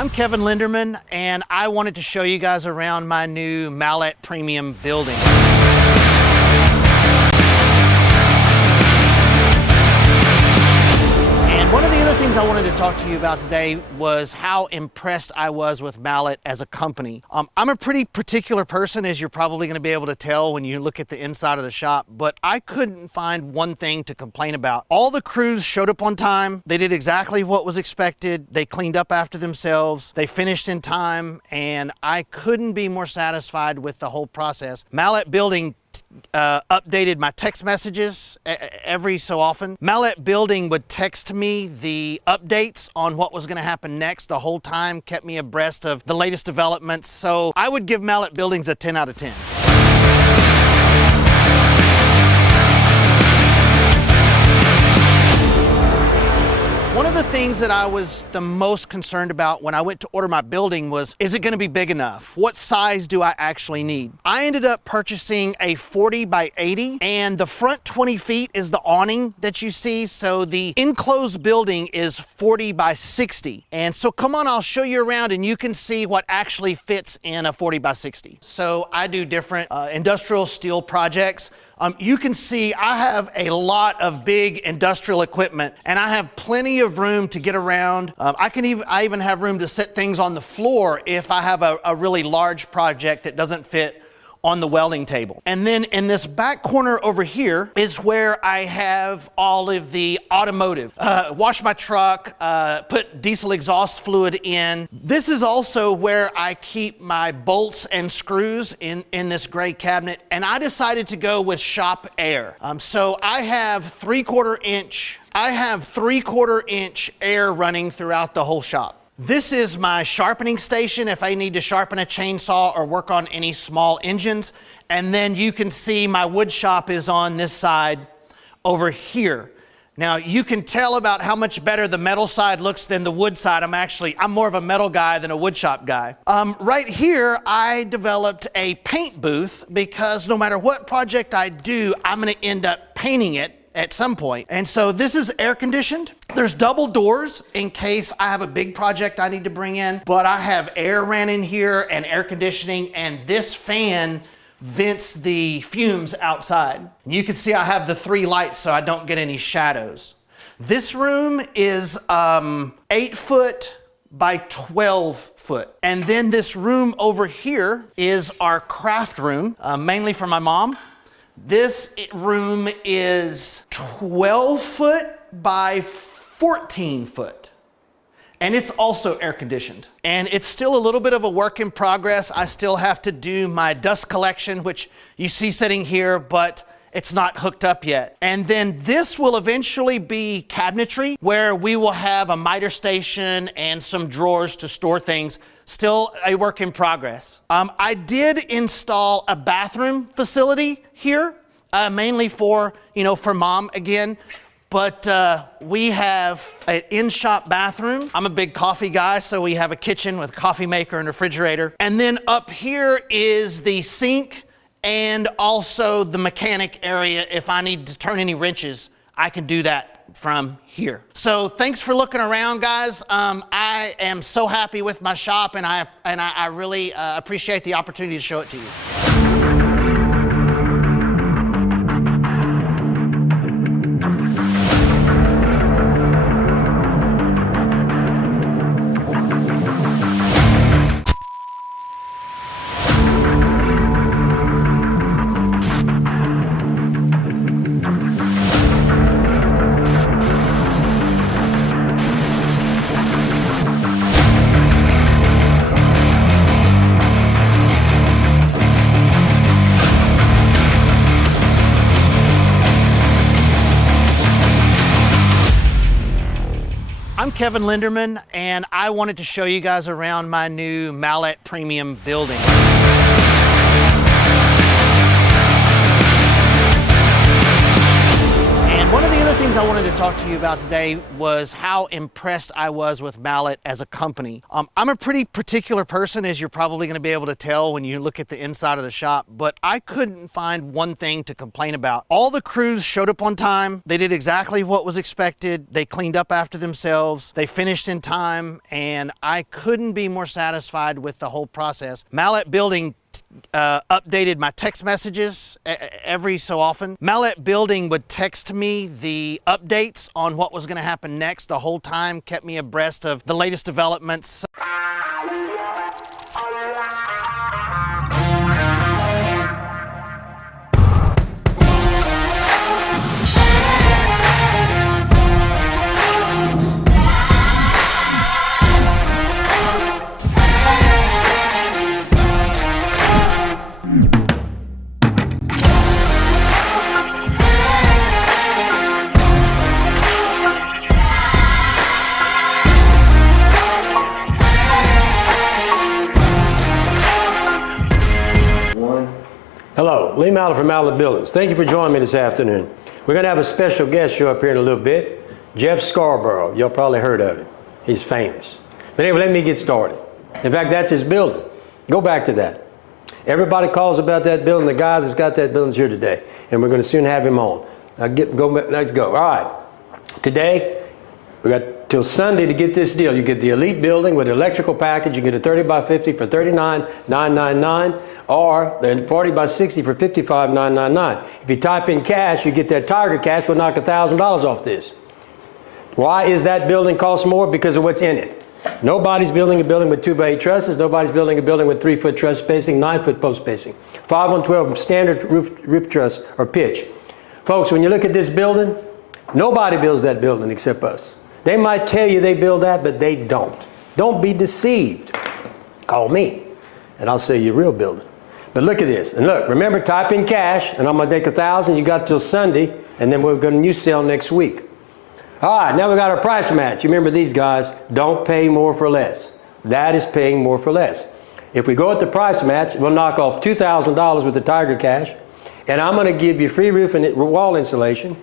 I'm Kevin Linderman, and I wanted to show you guys around my new Mallett Premium building. One of the other things I wanted to talk to you about today was how impressed I was with Mallett as a company. I'm a pretty particular person, as you're probably going to be able to tell when you look at the inside of the shop, but I couldn't find one thing to complain about. All the crews showed up on time. They did exactly what was expected. They cleaned up after themselves. They finished in time, and I couldn't be more satisfied with the whole process. Mallett Building updated my text messages every so often. Mallett Building would text me the updates on what was going to happen next the whole time, kept me abreast of the latest developments. So I would give Mallett Buildings a 10 out of 10. One of the things that I was the most concerned about when I went to order my building was, is it going to be big enough? What size do I actually need? I ended up purchasing a 40 by 80, and the front 20 feet is the awning that you see. So the enclosed building is 40 by 60. And so come on, I'll show you around and you can see what actually fits in a 40 by 60. So I do different industrial steel projects. You can see I have a lot of big industrial equipment, and I have plenty of room to get around. I even have room to set things on the floor if I have a really large project that doesn't fit on the welding table. And then in this back corner over here is where I have all of the automotive. Wash my truck, put diesel exhaust fluid in. This is also where I keep my bolts and screws in this gray cabinet, and I decided to go with shop air. So I have 3/4 inch air running throughout the whole shop. This is my sharpening station if I need to sharpen a chainsaw or work on any small engines. And then you can see my wood shop is on this side over here. Now you can tell about how much better the metal side looks than the wood side. I'm more of a metal guy than a wood shop guy. Right here, I developed a paint booth because no matter what project I do, I'm gonna end up painting it at some point. And so this is air conditioned. There's double doors in case I have a big project I need to bring in, but I have air ran in here and air conditioning, and this fan vents the fumes outside. You can see I have the 3 lights so I don't get any shadows. This room is 8 foot by 12 foot. And then this room over here is our craft room, mainly for my mom. This room is 12 foot by 14 foot. And it's also air conditioned. And it's still a little bit of a work in progress. I still have to do my dust collection, which you see sitting here, but it's not hooked up yet. And then this will eventually be cabinetry, where we will have a miter station and some drawers to store things. Still a work in progress. I did install a bathroom facility here, mainly for mom again. But we have an in-shop bathroom. I'm a big coffee guy, so we have a kitchen with a coffee maker and refrigerator. And then up here is the sink and also the mechanic area. If I need to turn any wrenches, I can do that from here. So thanks for looking around, guys. I am so happy with my shop, and I really appreciate the opportunity to show it to you. I'm Kevin Linderman, and I wanted to show you guys around my new Mallett Premium building. And one of the of the things I wanted to talk to you about today was how impressed I was with Mallett as a company. I'm a pretty particular person, as you're probably going to be able to tell when you look at the inside of the shop, but I couldn't find one thing to complain about. All the crews showed up on time. They did exactly what was expected. They cleaned up after themselves. They finished in time, and I couldn't be more satisfied with the whole process. Mallett Building updated my text messages every so often. Mallett Building would text me the updates on what was going to happen next the whole time, kept me abreast of the latest developments. Hello, Lee Mallett from Mallett Buildings. Thank you for joining me this afternoon. We're going to have a special guest show up here in a little bit, Jeff Scarborough. Y'all probably heard of him. He's famous. But anyway, let me get started. In fact, that's his building. Go back to that. Everybody calls about that building. The guy that's got that building's here today, and we're going to soon have him on. Let's go. All right. Today, we got till Sunday to get this deal. You get the elite building with the electrical package. You get a 30 by 50 for $39,999, or the 40 by 60 for $55,999. If you type in cash, you get that Tiger Cash. We'll knock $1,000 off this. Why is that building cost more? Because of what's in it. Nobody's building a building with 2x8 trusses. Nobody's building a building with 3-foot truss spacing, 9-foot post spacing, 5-on-12 standard roof truss or pitch. Folks, when you look at this building, nobody builds that building except us. They might tell you they build that, but they don't. Don't be deceived. Call me, and I'll sell you a real building. But look at this. And look, remember, type in cash, and I'm going to take $1,000. You got till Sunday, and then we're going to new sale next week. All right, now we got our price match. You remember these guys, don't pay more for less. That is paying more for less. If we go at the price match, we'll knock off $2,000 with the Tiger Cash, and I'm going to give you free roof and wall insulation,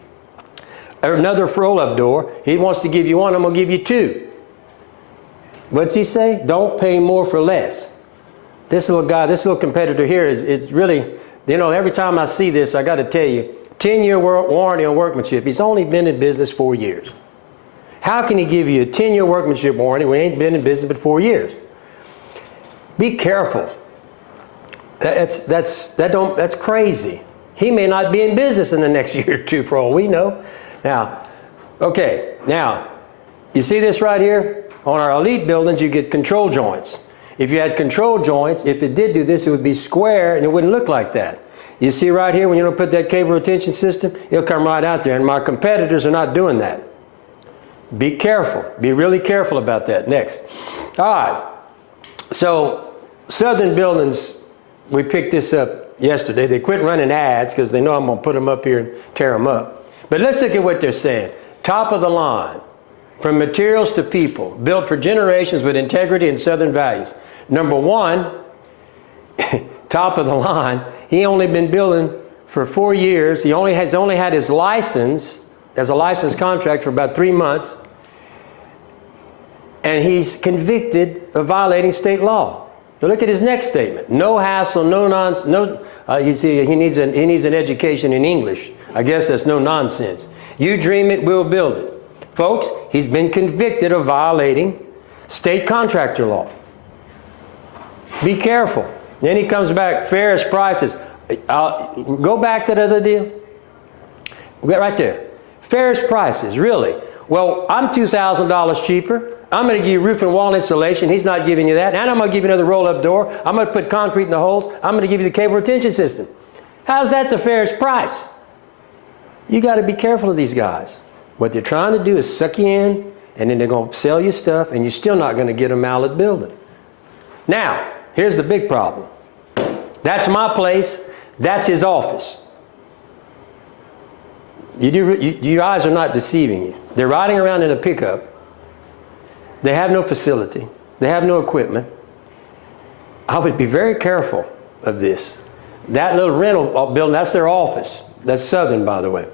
another roll-up door. He wants to give you one, I'm going to give you two. What's he say? Don't pay more for less. This little guy, this little competitor here is really, you know, every time I see this, I got to tell you, 10-year warranty on workmanship. He's only been in business 4 years. How can he give you a 10-year workmanship warranty when he ain't been in business but 4 years? Be careful. That's crazy. He may not be in business in the next year or two for all we know. Now, okay, now, you see this right here? On our elite buildings, you get control joints. If you had control joints, if it did do this, it would be square and it wouldn't look like that. You see right here, when you don't put that cable retention system, it'll come right out there, and my competitors are not doing that. Be careful. Be really careful about that. Next. All right. So, Southern Buildings, we picked this up yesterday. They quit running ads because they know I'm going to put them up here and tear them up. But let's look at what they're saying. Top of the line, from materials to people, built for generations with integrity and Southern values. Number one, top of the line, he only been building for 4 years. He only had his license as a licensed contract for about 3 months. And he's convicted of violating state law. Now look at his next statement. No hassle, no nonsense, you see, he needs an education in English. I guess that's no nonsense. You dream it, we'll build it. Folks, he's been convicted of violating state contractor law. Be careful. Then he comes back, fairest prices. Go back to the other deal. Right there. Fairest prices, really. Well, I'm $2,000 cheaper. I'm going to give you roof and wall insulation. He's not giving you that. And I'm going to give you another roll-up door. I'm going to put concrete in the holes. I'm going to give you the cable retention system. How's that the fairest price? You got to be careful of these guys. What they're trying to do is suck you in, and then they're going to sell you stuff, and you're still not going to get a Mallett building. Now, here's the big problem. That's my place. That's his office. Your eyes are not deceiving you. They're riding around in a pickup. They have no facility. They have no equipment. I would be very careful of this. That little rental building, that's their office. That's Southern, by the way.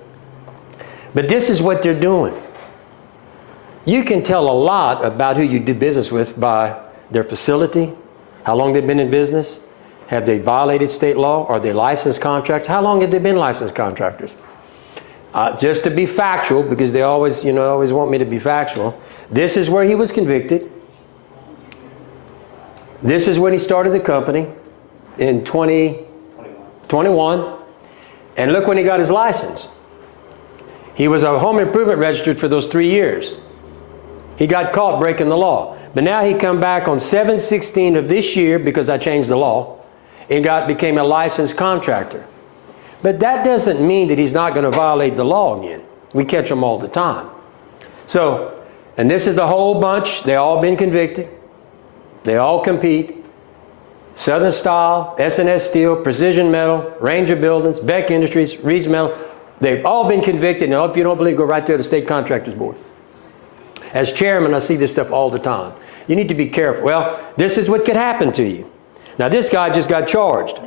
But this is what they're doing. You can tell a lot about who you do business with by their facility, how long they've been in business, have they violated state law, are they licensed contractors, how long have they been licensed contractors? Just to be factual, because they always, always want me to be factual, this is where he was convicted. This is when he started the company in 2021. And look when he got his license. He was a home improvement registered for those 3 years. He got caught breaking the law. But now he come back on 7/16 of this year, because I changed the law, and became a licensed contractor. But that doesn't mean that he's not going to violate the law again. We catch them all the time. So, and this is the whole bunch. They all been convicted. They all compete. Southern Style, S&S Steel, Precision Metal, Ranger Buildings, Beck Industries, Reed's Metal. They've all been convicted. And if you don't believe, go right there to the State Contractors Board. As chairman, I see this stuff all the time. You need to be careful. Well, this is what could happen to you. Now, this guy just got charged.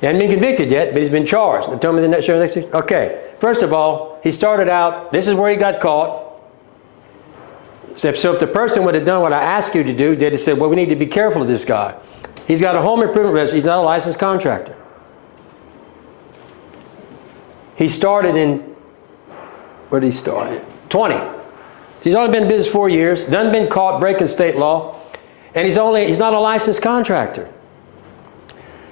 He hadn't been convicted yet, but he's been charged. Tell me the next year. Okay. First of all, he started out, this is where he got caught. So if the person would have done what I asked you to do, they'd have said, well, we need to be careful of this guy. He's got a home improvement register. He's not a licensed contractor. He started in, where did he start? 20. He's only been in business 4 years, done been caught breaking state law, and he's not a licensed contractor.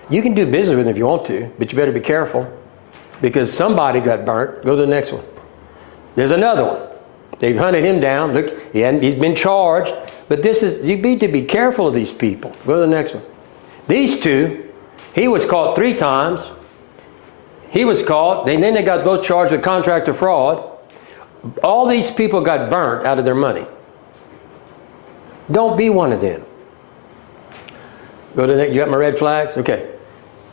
You can do business with him if you want to, but you better be careful, because somebody got burnt. Go to the next one. There's another one. They hunted him down. Look, he's been charged, but you need to be careful of these people. Go to the next one. These two, he was caught 3 times. He was caught, and then they got both charged with contractor fraud. All these people got burnt out of their money. Don't be one of them. Go to the next. You got my red flags? Okay.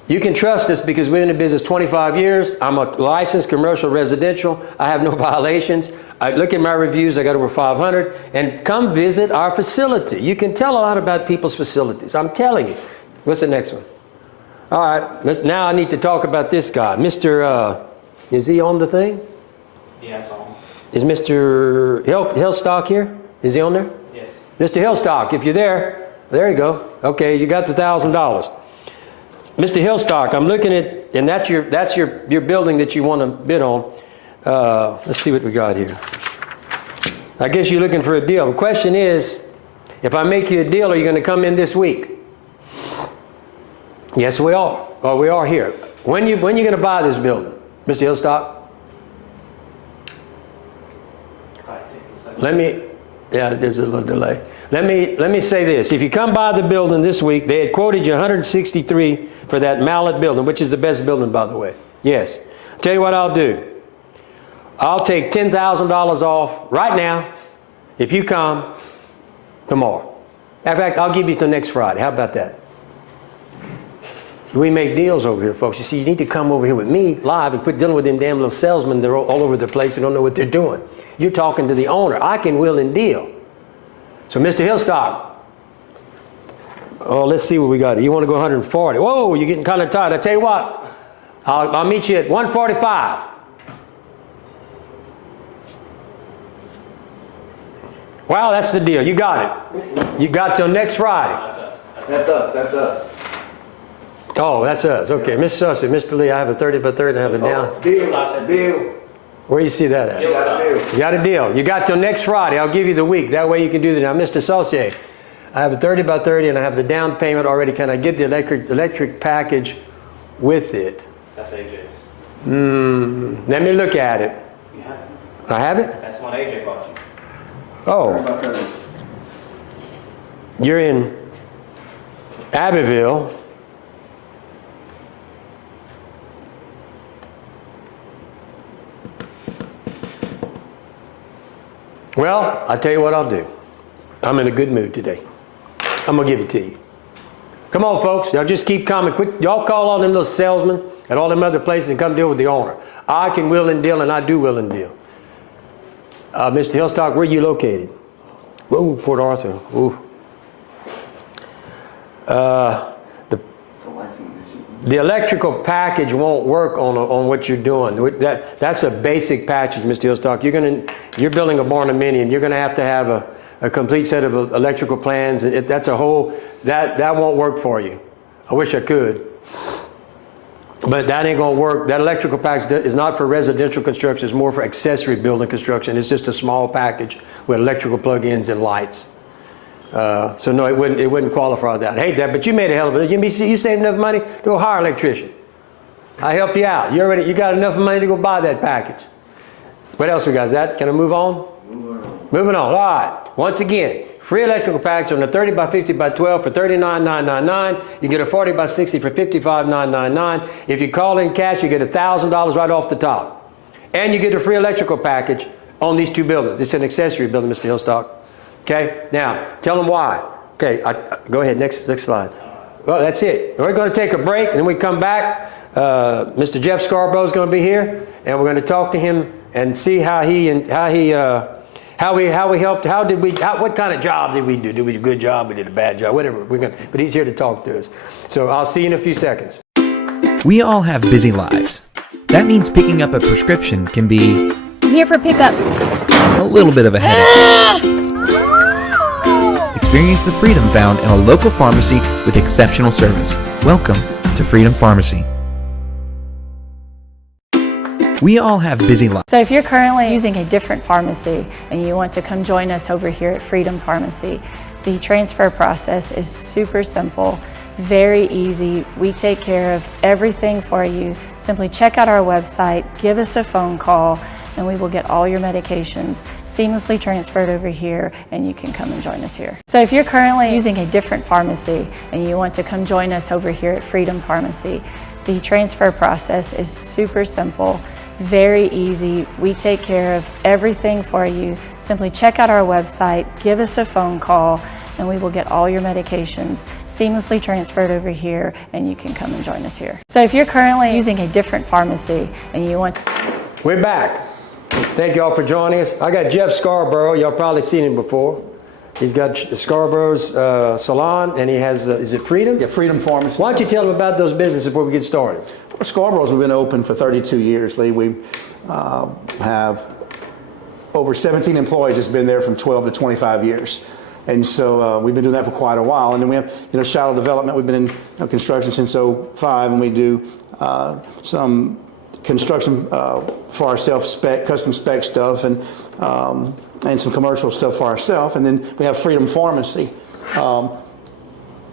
You can trust us because we've been in business 25 years. I'm a licensed commercial residential. I have no violations. I look at my reviews. I got over 500. And come visit our facility. You can tell a lot about people's facilities. I'm telling you. What's the next one? All right. Now I need to talk about this guy. Mr. Is he on the thing? Yes, on. Is Mr. Hillstock here? Is he on there? Yes. Mr. Hillstock, if you're there you go. Okay, you got the $1,000. Mr. Hillstock, I'm looking at, and that's your building that you want to bid on. Let's see what we got here. I guess you're looking for a deal. The question is, if I make you a deal, are you going to come in this week? Yes, we are. Well, we are here. When you going to buy this building, Mr. Hillstock? There's a little delay. Let me say this. If you come by the building this week, they had quoted you $163 for that Mallett building, which is the best building, by the way. Yes. Tell you what I'll do. I'll take $10,000 off right now if you come tomorrow. In fact, I'll give you till next Friday. How about that? We make deals over here, folks. You see, you need to come over here with me live and quit dealing with them damn little salesmen. They're all over the place who don't know what they're doing. You're talking to the owner. I can will and deal. So, Mr. Hillstock, let's see what we got. You want to go 140? Whoa, you're getting kind of tight. I tell you what, I'll meet you at 145. Wow, that's the deal. You got it. You got till next Friday. That's us. Oh, that's us. Okay, Mr. Sussie, Mr. Lee, I have a 30 by 30 and I have it down. Deal. Where do you see that at? You got a deal. You got a deal. You got till next Friday. I'll give you the week. That way you can do that. Now, Mr. Saucier, I have a 30 by 30 and I have the down payment already. Can I get the electric package with it? That's AJ's. Let me look at it. You have it. I have it? That's what AJ bought you. Oh. You're in Abbeville. Well, I'll tell you what I'll do. I'm in a good mood today. I'm going to give it to you. Come on, folks. Y'all just keep coming. Quit. Y'all call all them little salesmen at all them other places and come deal with the owner. I can will and deal, and I do will and deal. Mr. Hillstock, where are you located? Whoa, Port Arthur. Ooh. It's a license issue. The electrical package won't work on what you're doing. That's a basic package, Mr. Hillstock. You're building a barnuminium. You're going to have a complete set of electrical plans. That's a whole, that won't work for you. I wish I could. But that ain't going to work. That electrical package is not for residential construction. It's more for accessory building construction. It's just a small package with electrical plug-ins and lights. So no, it wouldn't qualify that. I hate that, but you made a hell of it. You saved enough money to go hire an electrician. I help you out. You got enough money to go buy that package. What else we got? Is that, can I move on? Moving on. All right. Once again, free electrical package on a 30 by 50 by 12 for $39,999. You get a 40 by 60 for $55,999. If you call in cash, you get $1,000 right off the top. And you get a free electrical package on these two buildings. It's an accessory building, Mr. Hillstock. Okay, now tell them why. Okay, go ahead, next slide. Well, that's it. We're going to take a break, and then we come back. Mr. Jeff Scarborough is going to be here, and we're going to talk to him and see how we helped. What kind of job did we do? Did we do a good job? We did a bad job? Whatever. But he's here to talk to us. So I'll see you in a few seconds. We all have busy lives. That means picking up a prescription can be I'm here for pickup. a little bit of a headache. Experience the freedom found in a local pharmacy with exceptional service. Welcome to Freedom Pharmacy. We all have busy lives. So if you're currently using a different pharmacy and you want to come join us over here at Freedom Pharmacy, the transfer process is super simple, very easy. We take care of everything for you. Simply check out our website, give us a phone call, and we will get all your medications seamlessly transferred over here, and you can come and join us here. So if you're currently using a different pharmacy and you want to come join us over here at Freedom Pharmacy, the transfer process is super simple, very easy. We take care of everything for you. Simply check out our website, give us a phone call, and we will get all your medications seamlessly transferred over here, and you can come and join us here. So if you're currently using a different pharmacy and you want... We're back. Thank you all for joining us. I got Jeff Scarborough. Y'all probably seen him before. He's got Scarborough's salon, and he has, is it Freedom? Yeah, Freedom Pharmacy. Why don't you tell them about those businesses before we get started? Well, Scarborough's have been open for 32 years, Lee. We have over 17 employees that's been there from 12 to 25 years. And so we've been doing that for quite a while. And then we have, Shiloh Development. We've been in construction since '05, and we do some construction for ourselves, custom spec stuff, and some commercial stuff for ourselves. And then we have Freedom Pharmacy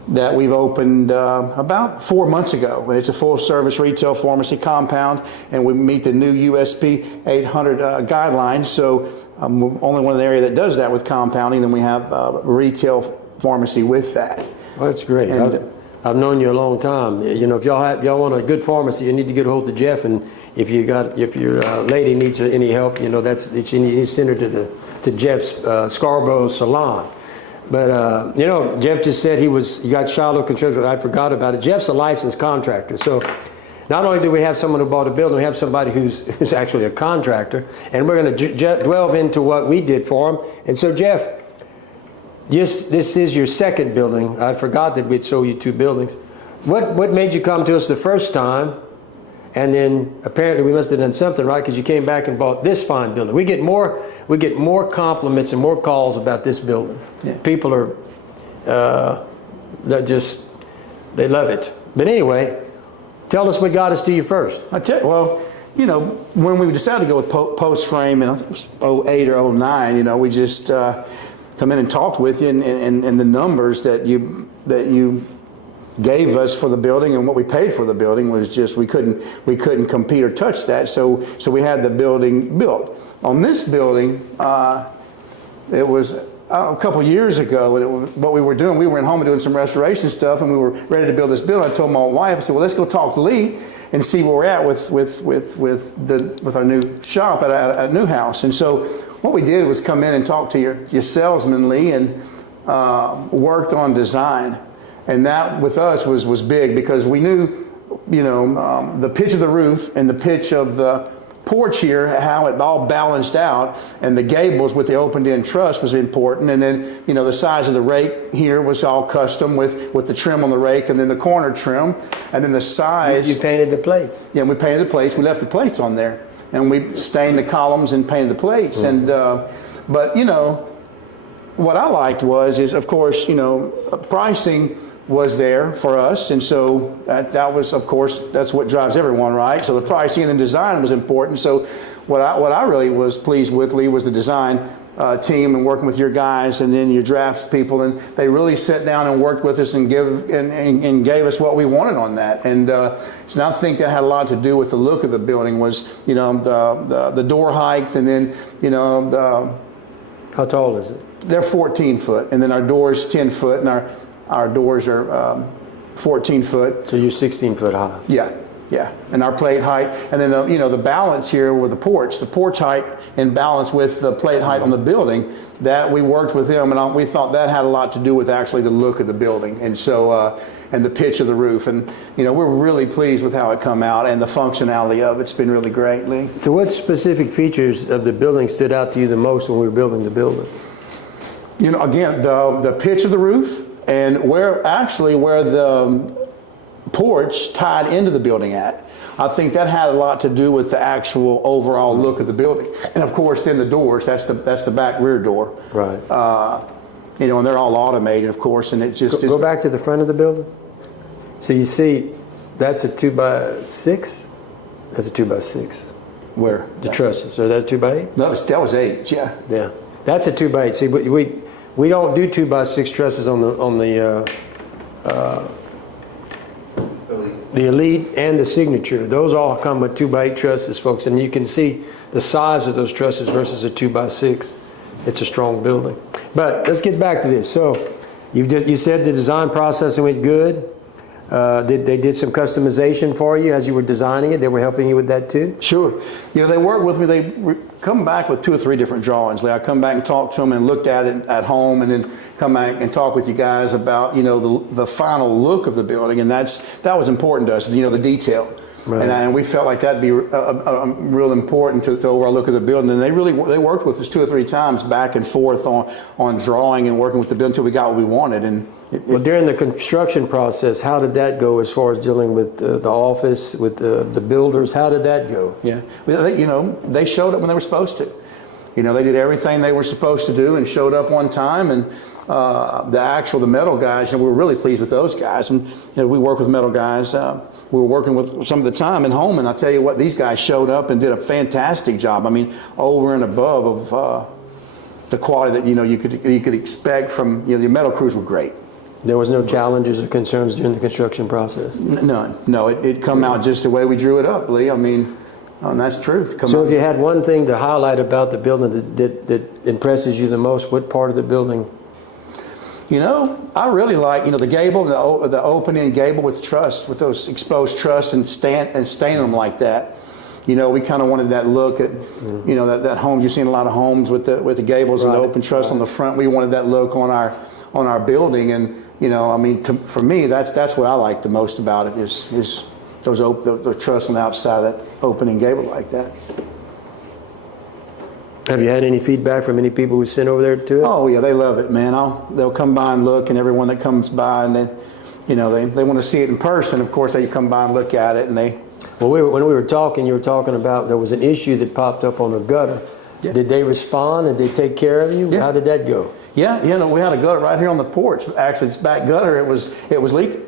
that we've opened about 4 months ago. And it's a full-service retail pharmacy compound, and we meet the new USP 800 guidelines. So we're only one in the area that does that with compounding. Then we have retail pharmacy with that. Well, that's great. And, I've known you a long time. If y'all want a good pharmacy, you need to get a hold of Jeff. And if your lady needs any help, you need to send her to Jeff's Scarborough salon. But Jeff just said you got Shiloh Construction. I forgot about it. Jeff's a licensed contractor. So not only do we have someone who bought a building, we have somebody who's actually a contractor, and we're going to delve into what we did for him. And so Jeff, this is your second building. I forgot that we'd sold you 2 buildings. What made you come to us the first time? And then apparently we must have done something right, because you came back and bought this fine building. We get more compliments and more calls about this building. Yeah. People are they love it. But anyway, tell us what got us to you first. I tell you, well, when we decided to go with post frame in, I think it was 08 or 09, we just come in and talked with you, and the numbers that you gave us for the building and what we paid for the building was just, we couldn't compete or touch that. So we had the building built. On this building, it was a couple years ago, and what we were doing, we were in home doing some restoration stuff, and we were ready to build this building. I told my wife, I said, well, let's go talk to Lee and see where we're at with our new shop at a new house. And so what we did was come in and talk to your salesman, Lee, and worked on design. And that with us was big, because we knew, the pitch of the roof and the pitch of the porch here, how it all balanced out, and the gables with the opened-in truss was important. And then, you know, the size of the rake here was all custom with the trim on the rake, and then the corner trim, and then the size. You painted the plates. Yeah, we painted the plates. We left the plates on there, and we stained the columns and painted the plates. And but you know, what I liked is of course, you know, pricing was there for us, and so that was, of course, that's what drives everyone, right? So the pricing and the design was important. So what I really was pleased with, Lee, was the design team and working with your guys and then your drafts people, and they really sat down and worked with us and gave us what we wanted on that. And so I think that had a lot to do with the look of the building, was, you know, the door height, and then, you know, How tall is it? they're 14 foot, and then our doors 10 foot, and our doors are 14 foot. So you're 16 foot high. Yeah, yeah, and our plate height, and then you know, the balance here with the porch height in balance with the plate height on the building, that we worked with them, and we thought that had a lot to do with actually the look of the building, and so and the pitch of the roof, and you know, we're really pleased with how it come out, and the functionality of it's been really great, Lee. So what specific features of the building stood out to you the most when we were building the building? You know, again, the pitch of the roof, and where the porch tied into the building at. I think that had a lot to do with the actual overall look of the building. And of course, then the doors, that's the back rear door. Right. You know, and they're all automated, of course, and it just Go back to the front of the building. So you see, that's a 2x6? That's a 2x6. Where? The trusses, are that a 2x8? That was 8, yeah. Yeah. That's a 2x8. See, we don't do 2x6 trusses on the Elite and the Signature. Those all come with 2x8 trusses, folks, and you can see the size of those trusses versus a 2x6. It's a strong building. But let's get back to this. So you said the design process went good. They did some customization for you as you were designing it? They were helping you with that too? Sure. You know, they work with me. They come back with 2 or 3 different drawings. I come back and talk to them and looked at it at home, and then come back and talk with you guys about, you know, the final look of the building, and that was important to us, you know, the detail. Right. And we felt like that'd be real important to the overall look of the building. And they worked with us 2 or 3 times back and forth on drawing and working with the building until we got what we wanted. And well, during the construction process, how did that go as far as dealing with the office, with the builders? How did that go? Yeah, you know, they showed up when they were supposed to. You know, they did everything they were supposed to do and showed up on time. And the metal guys, you know, we were really pleased with those guys. And you know, we work with metal guys. We were working with some of the time in home, and I'll tell you what, these guys showed up and did a fantastic job. I mean, over and above of the quality that, you know, you could expect from, you know, the metal crews were great. There was no challenges or concerns during the construction process? None. No, it come out just the way we drew it up, Lee. I mean, and that's true. So if you had one thing to highlight about the building that impresses you the most, what part of the building? You know, I really like, you know, the gable, the open-end gable with truss, with those exposed truss and stain them like that. You know, we kind of wanted that look at, you know, that home. You've seen a lot of homes with the gables and the open truss on the front. We wanted that look on our building, and you know, I mean, for me, that's what I like the most about it is the truss on the outside of that opening gable like that. Have you had any feedback from any people who sent over there to it? Oh yeah, they love it, man. They'll come by and look, and everyone that comes by, and they want to see it in person. Of course, they come by and look at it, and they. Well, when we were talking, you were talking about there was an issue that popped up on a gutter. Yeah. Did they respond? Did they take care of you? Yeah. How did that go? Yeah, you know, we had a gutter right here on the porch. Actually, it's back gutter. It was leaking,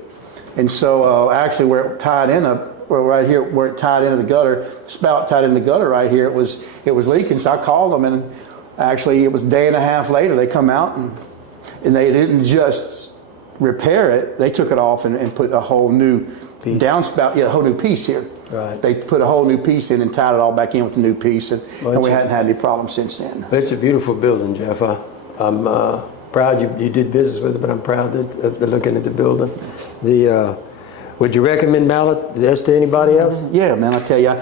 and so actually where it tied in right here where it tied into the gutter, spout tied in the gutter right here, it was leaking. So I called them, and actually it was a day and a half later they come out and they didn't just repair it. They took it off and put a whole new downspout, a whole new piece here. Right. They put a whole new piece in and tied it all back in with a new piece, and we hadn't had any problems since then. It's a beautiful building, Jeff. I'm proud you did business with it, but I'm proud of looking at the building. Would you recommend Mallett this to anybody else? Yeah, man, I tell you,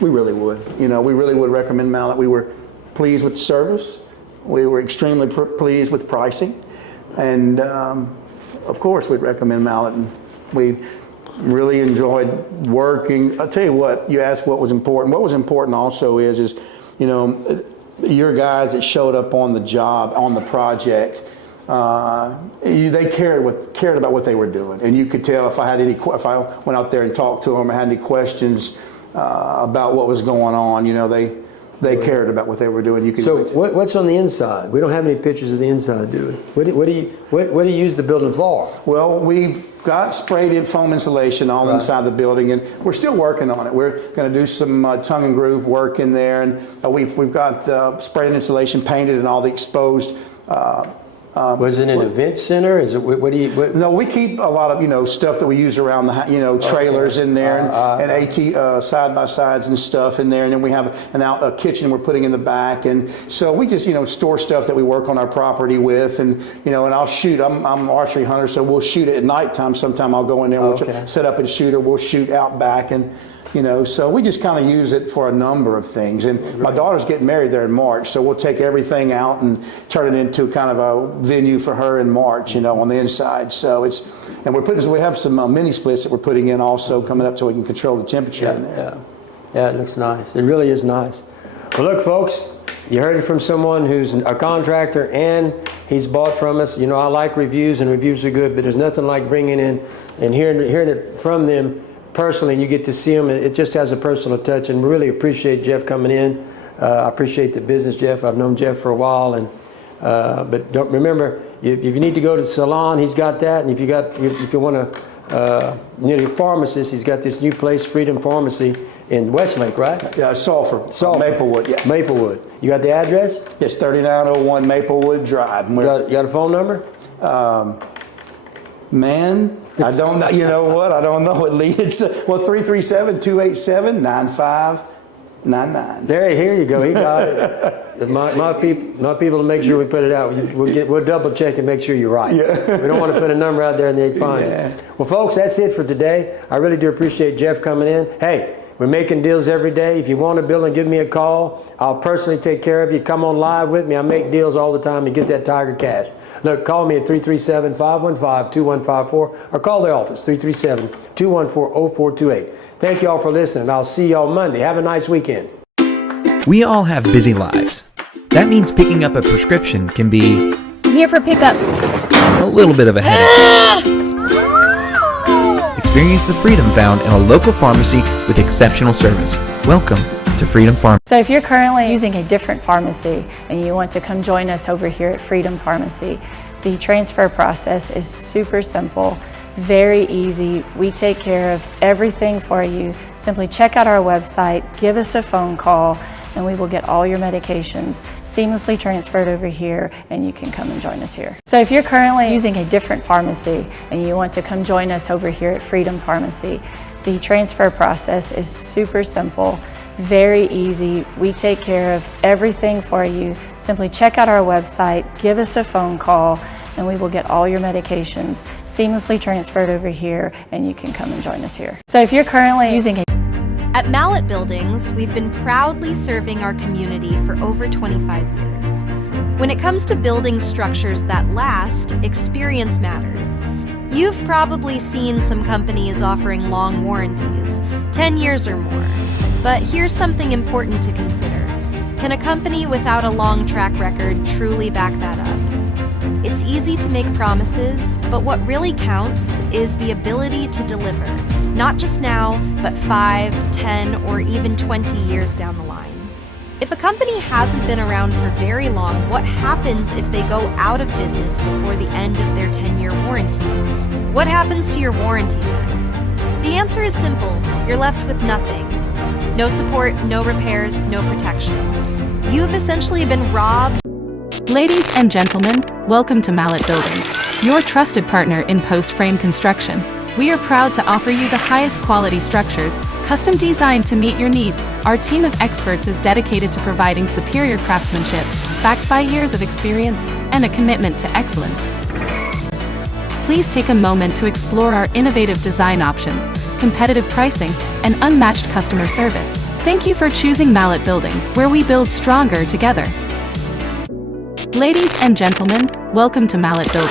we really would. You know, we really would recommend Mallett. We were pleased with the service. We were extremely pleased with pricing, and of course, we'd recommend Mallett. And really enjoyed working. I'll tell you what, you asked what was important. What was important also is, you know, your guys that showed up on the job, on the project, they cared about what they were doing, and you could tell if I went out there and talked to them or had any questions about what was going on. You know, they cared about what they were doing. So what's on the inside? We don't have any pictures of the inside, do we? What do you use the building for? Well, we've got sprayed in foam insulation all inside the building, and we're still working on it. We're going to do some tongue and groove work in there, and we've got sprayed insulation painted and all the exposed. Was it an event center? Is it what do you? No, we keep a lot of stuff that we use around the trailers in there and AT side by sides and stuff in there, and then we have a kitchen we're putting in the back, and so we just store stuff that we work on our property with, and and I'll shoot. I'm an archery hunter, so we'll shoot it at nighttime. Sometime I'll go in there, we'll set up and shoot, or we'll shoot out back, and so we just kind of use it for a number of things. And my daughter's getting married there in March, so we'll take everything out and turn it into kind of a venue for her in March, on the inside. So we have some mini splits that we're putting in also coming up so we can control the temperature in there. Yeah, it looks nice. It really is nice. Well, look, folks, you heard it from someone who's a contractor and he's bought from us. I like reviews, and reviews are good, but there's nothing like bringing in and hearing it from them personally, and you get to see them. It just has a personal touch, and we really appreciate Jeff coming in. I appreciate the business, Jeff. I've known Jeff for a while, and but don't remember, if you need to go to the salon, he's got that. And if you want to need a pharmacist, he's got this new place, Freedom Pharmacy in Westlake, right? Yeah, Sulphur. Maplewood. Yeah, Maplewood. You got the address? It's 3901 Maplewood Drive. You got a phone number? Man, I don't know. You know what? I don't know. It leads 337-287-9599. Here you go. He got it. My people to make sure we put it out. We'll double check and make sure you're right. Yeah. We don't want to put a number out there and they'd find it. Well, folks, that's it for today. I really do appreciate Jeff coming in. Hey, we're making deals every day. If you want a building, give me a call. I'll personally take care of you. Come on live with me. I make deals all the time and get that Tiger cash. Look, call me at 337-515-2154 or call the office, 337-214-0428. Thank you all for listening. I'll see you all Monday. Have a nice weekend. We all have busy lives. That means picking up a prescription can be I'm here for pickup. a little bit of a headache. Experience the freedom found in a local pharmacy with exceptional service. Welcome to Freedom Pharmacy. So if you're currently using a different pharmacy and you want to come join us over here at Freedom Pharmacy, the transfer process is super simple, very easy. We take care of everything for you. Simply check out our website, give us a phone call, and we will get all your medications seamlessly transferred over here, and you can come and join us here. So if you're currently using a different pharmacy and you want to come join us over here at Freedom Pharmacy, the transfer process is super simple, very easy. We take care of everything for you. Simply check out our website, give us a phone call, and we will get all your medications seamlessly transferred over here, and you can come and join us here. So if you're currently using a At Mallett Buildings, we've been proudly serving our community for over 25 years. When it comes to building structures that last, experience matters. You've probably seen some companies offering long warranties, 10 years or more. But here's something important to consider. Can a company without a long track record truly back that up? It's easy to make promises, but what really counts is the ability to deliver, not just now, but 5, 10, or even 20 years down the line. If a company hasn't been around for very long, what happens if they go out of business before the end of their 10-year warranty? What happens to your warranty then? The answer is simple. You're left with nothing. No support, no repairs, no protection. You've essentially been robbed. Ladies and gentlemen, welcome to Mallett Buildings, your trusted partner in post-frame construction. We are proud to offer you the highest quality structures, custom designed to meet your needs. Our team of experts is dedicated to providing superior craftsmanship, backed by years of experience and a commitment to excellence. Please take a moment to explore our innovative design options, competitive pricing, and unmatched customer service. Thank you for choosing Mallett Buildings, where we build stronger together. Ladies and gentlemen, welcome to Mallett Buildings.